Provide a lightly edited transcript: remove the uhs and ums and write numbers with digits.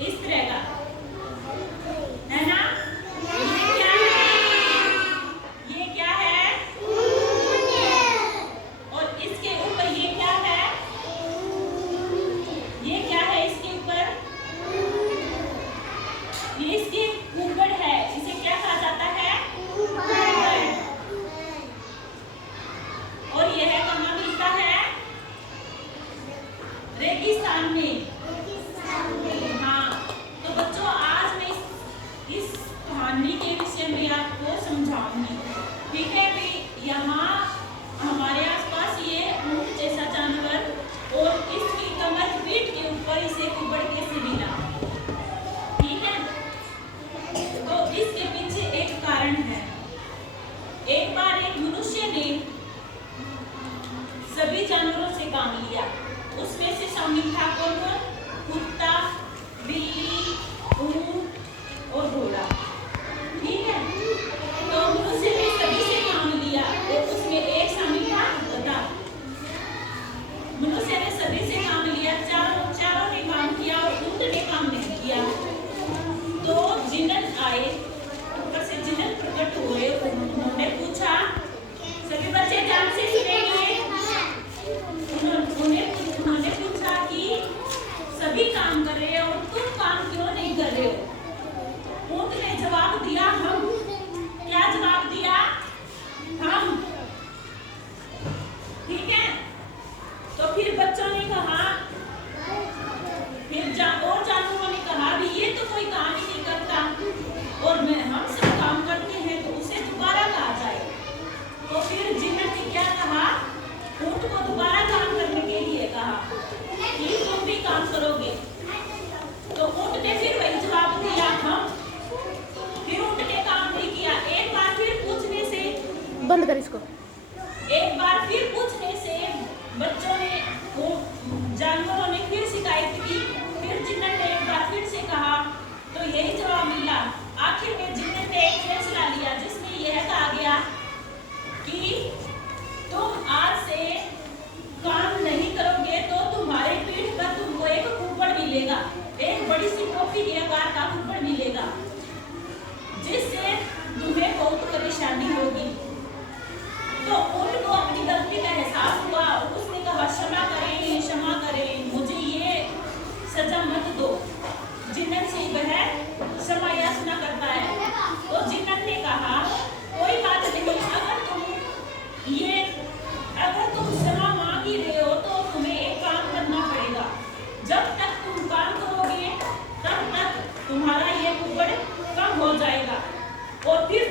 इस तरह का, है ना? ये क्या है? ये क्या है? और इसके ऊपर ये क्या है? ये क्या है इसके ऊपर? ये इसकी कुकड़ है। इसे क्या कहा जाता है? कुकड़। और यह कहाँ मिलता है? रेगिस्तान में। हाँ, तो बच्चों आज मैं इस कहानी के विषय में आपको समझाऊंगी। ठीक है भाई, यहाँ हमारे आसपास ये ऊंट जैसा जानवर और इसकी कमर पीठ के ऊपर इसे कुकड़ कैसे मिला। ठीक है, तो इसके पीछे एक कारण है। एक बार एक मनुष्य ने सभी जानवरों से काम लिया। उसमें से शामिल था कौन? कुत्ता, बिल्ली, ऊंट और घोड़ा। ठीक है, तो मनुष्य ने सभी से काम लिया और उसमें एक शामिल था गधा। मनुष्य ने सभी से काम लिया, चारों ने काम किया और ऊंट ने काम नहीं किया। तो जिन्नत आए, ऊपर से जिन्नत प्रकट हुए। उन्होंने पूछा, सभी बच्चे ध्यान से सुनेंगे। उन्होंने पूछा कि सभी काम कर रहे हो और तुम काम क्यों नहीं कर रहे हो? ऊंट ने जवाब दिया, हम। क्या जवाब दिया? हम। ठीक है, तो फिर बच्चों ने कहा, और जानवरों ने कहा भी ये तो कोई काम ही नहीं करता और हम सब काम करते हैं, तो उसे दोबारा कहा जाए। तो फिर जिन्नत ने क्या कहा? ऊंट को दोबारा काम करने के लिए कहा कि तुम भी काम करोगे। तो ऊंट ने फिर वही जवाब दिया, हम। फिर ऊंट ने काम नहीं किया। एक बार फिर पूछने से, बंद कर इसको। एक बार फिर पूछने से बच्चों ने, जानवरों ने फिर शिकायत की। फिर जिन्नत ने एक बार फिर से कहा, तो यही जवाब मिला। आखिर में जिन्नत ने एक फैसला लिया जिसमें यह कहा गया कि तुम आज से काम नहीं करोगे तो तुम्हारे पीठ पर तुमको एक कुकड़ मिलेगा, एक बड़ी सी टोपी के आकार का कुकड़ मिलेगा, जिससे तुम्हें बहुत परेशानी होगी। तो उनको अपनी गलती का एहसास हुआ। उसने कहा, क्षमा करें, क्षमा करें, मुझे ये सजा मत दो। जिन्नत से वह क्षमा याचना करता है। तो जिन्नत ने कहा, कोई बात नहीं, अगर तुम क्षमा मांग ही रहे हो तो तुम्हें एक काम करना पड़ेगा। जब तक तुम काम करोगे तब तक तुम्हारा ये कुकड़ कम हो जाएगा और फिर